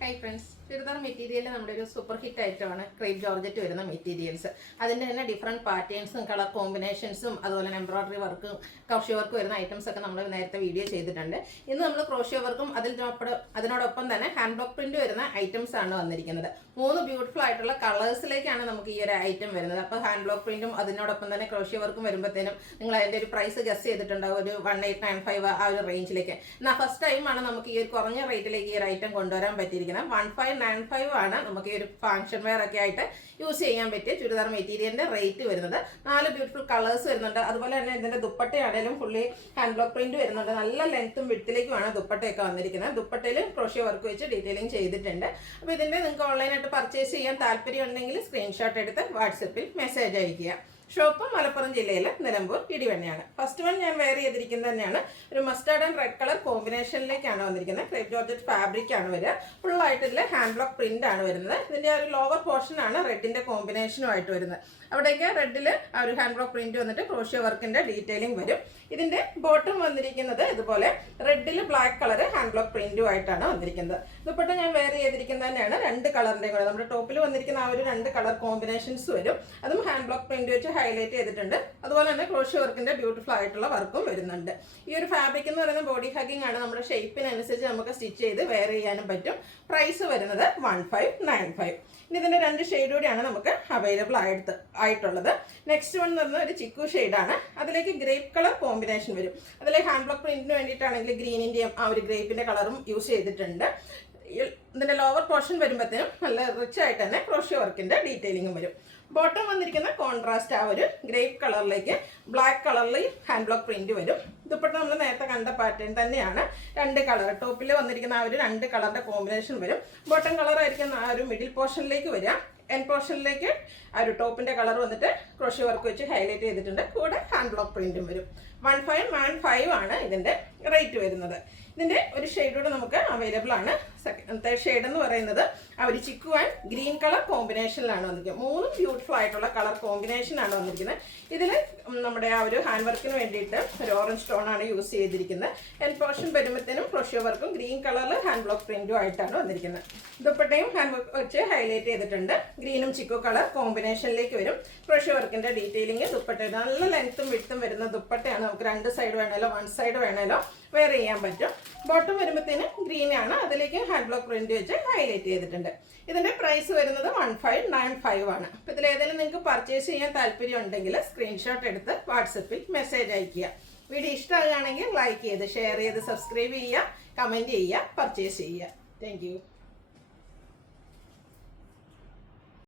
Hi friends, churidar material നമ്മുടെ ഒരു super hit ഐറ്റമാണ് ക്രേപ്പ് ജോർജറ്റ് വരുന്ന മെറ്റീരിയൽസ്. അതിൻ്റെ തന്നെ ഡിഫറെൻറ്റ് പാറ്റേൺസും കളർ കോമ്പിനേഷൻസും അതുപോലെ തന്നെ എംബ്രോയ്ഡറി വർക്കും ക്രോഷ്യോ വർക്ക് വരുന്ന ഐറ്റംസ് ഒക്കെ നമ്മൾ നേരത്തെ വീഡിയോ ചെയ്തിട്ടുണ്ട്. ഇന്ന് നമ്മൾ ക്രോഷ്യോ വർക്കും അതിനോടൊപ്പം തന്നെ ഹാൻഡ് ബ്ലോക്ക് പ്രിന്റ് വരുന്ന ഐറ്റംസ് ആണ് വന്നിരിക്കുന്നത്. 3 ബ്യൂട്ടിഫുൾ ആയിട്ടുള്ള കളേഴ്സിലേക്കാണ് നമുക്ക് ഈ ഒരു ഐറ്റം വരുന്നത്. അപ്പോൾ ഹാൻഡ് ബ്ലോക്ക് പ്രിന്റും അതിനോടൊപ്പം തന്നെ ക്രോഷ്യോ വർക്കും വരുമ്പോഴത്തേനും നിങ്ങൾ അതിൻ്റെ ഒരു പ്രൈസ് ഗസ് ചെയ്തിട്ടുണ്ടാവും, ഒരു 1895 ആ ഒരു റേഞ്ചിലേക്ക്. എന്നാൽ ഫസ്റ്റ് ടൈമാണ് നമുക്ക് ഈ ഒരു കുറഞ്ഞ റേറ്റിലേക്ക് ഈ ഒരു ഐറ്റം കൊണ്ടുവരാൻ പറ്റിയിരിക്കുന്നത്. 1595 ആണ് നമുക്ക് ഈ ഒരു ഫംഗ്ഷൻ വെയർ ഒക്കെ ആയിട്ട് യൂസ് ചെയ്യാൻ പറ്റിയ ചുരിദാർ മെറ്റീരിയലിന്റെ റേറ്റ് വരുന്നത്. 4 ബ്യൂട്ടിഫുൾ കളേഴ്സ് വരുന്നുണ്ട്. അതുപോലെ തന്നെ ഇതിന്റെ ദുപ്പട്ടയാണെങ്കിലും ഫുള്ളി ഹാൻഡ് ബ്ലോക്ക് പ്രിന്റ് വരുന്നുണ്ട്. നല്ല ലെങ്ത്തും വിഡ്ത്തിലേക്കുമാണ് ദുപ്പട്ടയൊക്കെ വന്നിരിക്കുന്നത്. ദുപ്പട്ടയിൽ ക്രോഷ്യോ വർക്ക് വെച്ച് ഡീറ്റെയിലിംഗ് ചെയ്തിട്ടുണ്ട്. അപ്പോൾ ഇതിന്റെ നിങ്ങൾക്ക് ഓൺലൈനായിട്ട് പർച്ചേസ് ചെയ്യാൻ താല്പര്യം ഉണ്ടെങ്കിൽ സ്ക്രീൻഷോട്ട് എടുത്ത് വാട്സപ്പിൽ മെസ്സേജ് അയക്കുക. ഷോപ്പ് മലപ്പുറം ജില്ലയിലെ നിലമ്പൂർ ഇടിവണ്ണയാണ്. ഫസ്റ്റ് വൺ ഞാൻ വെയർ ചെയ്തിരിക്കുന്നത് തന്നെയാണ് ഒരു മസ്റ്റാർഡ് ആൻഡ് റെഡ് കളർ കോമ്പിനേഷനിലേക്കാണ് വന്നിരിക്കുന്നത്. ക്രേപ്പ് ജോർജറ്റ് ഫാബ്രിക് ആണ് വരിക. ഫുള്ളായിട്ട് ഇതിൽ ഹാൻഡ് ബ്ലോക്ക് പ്രിന്റ് ആണ് വരുന്നത്. ഇതിന്റെ ഒരു ലോവർ പോർഷൻ ആണ് റെഡിന്റെ കോമ്പിനേഷനുമായിട്ട് വരുന്നത്. അവിടേക്ക് റെഡിൽ ആ ഒരു ഹാൻഡ് ബ്ലോക്ക് പ്രിന്റ് വന്നിട്ട് ക്രോഷ്യോ വർക്കിന്റെ ഡീറ്റെയിലിംഗ് വരും. ഇതിന്റെ ബോട്ടം വന്നിരിക്കുന്നത് ഇതുപോലെ റെഡിൽ ബ്ലാക്ക് കളർ ഹാൻഡ് ബ്ലോക്ക് പ്രിന്റുമായിട്ടാണ് വന്നിരിക്കുന്നത്. ദുപ്പട്ട ഞാൻ വെയർ ചെയ്തിരിക്കുന്നത് തന്നെയാണ് 2 കളറിന്റെയും കൂടെ. നമ്മുടെ ടോപ്പിൽ വന്നിരിക്കുന്ന ആ ഒരു 2 കളർ കോമ്പിനേഷൻസ് വരും. അതും ഹാൻഡ് ബ്ലോക്ക് പ്രിന്റ് വെച്ച് ഹൈലൈറ്റ് ചെയ്തിട്ടുണ്ട്. അതുപോലെ തന്നെ ക്രോഷ്യോ വർക്കിന്റെ ബ്യൂട്ടിഫുൾ ആയിട്ടുള്ള വർക്കും വരുന്നുണ്ട്. ഈ ഒരു ഫാബ്രിക് എന്ന് പറയുന്നത് ബോഡി ഹഗിങ് ആണ്. നമ്മുടെ ഷേപ്പിനനുസരിച്ച് നമുക്ക് സ്റ്റിച്ച് ചെയ്ത് വെയർ ചെയ്യാനും പറ്റും. പ്രൈസ് വരുന്നത് 1595. ഇനി ഇതിന്റെ 2 ഷെയ്ഡ് കൂടിയാണ് നമുക്ക് അവൈലബിൾ ആയിട്ടുള്ളത്. നെക്സ്റ്റ് വൺ എന്ന് പറഞ്ഞാൽ ഒരു ചിക്കു ഷെയ്ഡാണ്. അതിലേക്ക് ഗ്രേപ്പ് കളർ കോമ്പിനേഷൻ വരും. അതിലേക്ക് ഹാൻഡ് ബ്ലോക്ക് പ്രിന്റിന് വേണ്ടിയിട്ടാണെങ്കിൽ ഗ്രീനിന്റെയും ആ ഒരു ഗ്രേപ്പിന്റെ കളറും യൂസ് ചെയ്തിട്ടുണ്ട്. ഇതിന്റെ ലോവർ പോർഷൻ വരുമ്പോഴത്തേനും നല്ല റിച്ച് ആയിട്ട് തന്നെ ക്രോഷ്യോ വർക്കിന്റെ ഡീറ്റെയിലിംഗും വരും. ബോട്ടം വന്നിരിക്കുന്ന കോൺട്രാസ്റ്റ് ആ ഒരു ഗ്രേപ്പ് കളറിലേക്ക് ബ്ലാക്ക് കളറിൽ ഹാൻഡ് ബ്ലോക്ക് പ്രിന്റ് വരും. ദുപ്പട്ട നമ്മൾ നേരത്തെ കണ്ട പാറ്റേൺ തന്നെയാണ്. 2 കളർ ടോപ്പിൽ വന്നിരിക്കുന്ന ആ ഒരു 2 കളറിന്റെ കോമ്പിനേഷൻ വരും. ബോട്ടം കളർ ആയിരിക്കും ആ ഒരു മിഡിൽ പോർഷനിലേക്ക് വരിക. എൻ പോർഷനിലേക്ക് ആ ഒരു ടോപ്പിന്റെ കളർ വന്നിട്ട് ക്രോഷ്യോ വർക്ക് വെച്ച് ഹൈലൈറ്റ് ചെയ്തിട്ടുണ്ട്. കൂടെ ഹാൻഡ് ബ്ലോക്ക് പ്രിന്റും വരും. 1595 ആണ് ഇതിന്റെ റേറ്റ് വരുന്നത്. ഇതിന്റെ ഒരു ഷെയ്ഡ് കൂടെ നമുക്ക് അവൈലബിൾ ആണ്. തേർഡ് ഷെയ്ഡ് എന്ന് പറയുന്നത് ആ ഒരു ചിക്കു ആൻഡ് ഗ്രീൻ കളർ കോമ്പിനേഷനിലാണ് വന്നിരിക്കുന്നത്. 3 ബ്യൂട്ടിഫുൾ ആയിട്ടുള്ള കളർ കോമ്പിനേഷനാണ് വന്നിരിക്കുന്നത്. ഇതിൽ നമ്മുടെ ആ ഒരു ഹാൻഡ് വർക്കിന് വേണ്ടിയിട്ട് ഒരു ഓറഞ്ച് സ്റ്റോൺ ആണ് യൂസ് ചെയ്തിരിക്കുന്നത്. എൻ പോർഷൻ വരുമ്പോഴത്തേനും ക്രോഷ്യോ വർക്കും ഗ്രീൻ കളറിൽ ഹാൻഡ് ബ്ലോക്ക് പ്രിന്റും ആയിട്ടാണ് വന്നിരിക്കുന്നത്. ദുപ്പട്ടയും ഹാൻഡ് വർക്ക് വെച്ച് ഹൈലൈറ്റ് ചെയ്തിട്ടുണ്ട്. ഗ്രീനും ചിക്കു കളർ കോമ്പിനേഷനിലേക്ക് വരും. ക്രോഷ്യോ വർക്കിന്റെ ഡീറ്റെയിലിംഗ് ദുപ്പട്ട നല്ല ലെങ്ത്തും വിഡ്ത്തും വരുന്ന ദുപ്പട്ടയാണ്. നമുക്ക് 2 സൈഡ് വേണമല്ലോ 1 സൈഡ് വേണമല്ലോ വെയർ ചെയ്യാൻ പറ്റും. ബോട്ടം വരുമ്പോഴത്തേന് ഗ്രീൻ ആണ്. അതിലേക്ക് ഹാൻഡ് ബ്ലോക്ക് പ്രിന്റ് വെച്ച് ഹൈലൈറ്റ് ചെയ്തിട്ടുണ്ട്. ഇതിന്റെ പ്രൈസ് വരുന്നത് 1595 ആണ്. അപ്പോൾ ഇതിൽ ഏതെങ്കിലും നിങ്ങൾക്ക് പർച്ചേസ് ചെയ്യാൻ താല്പര്യം ഉണ്ടെങ്കിൽ സ്ക്രീൻഷോട്ട് എടുത്ത് വാട്സപ്പിൽ മെസ്സേജ് അയയ്ക്കുക. വീഡിയോ ഇഷ്ടമാകുകയാണെങ്കിൽ ലൈക്ക് ചെയ്ത് ഷെയർ ചെയ്ത് സബ്സ്ക്രൈബ് ചെയ്യുക, കമന്റ് ചെയ്യുക, പർച്ചേസ് ചെയ്യുക. താങ്ക്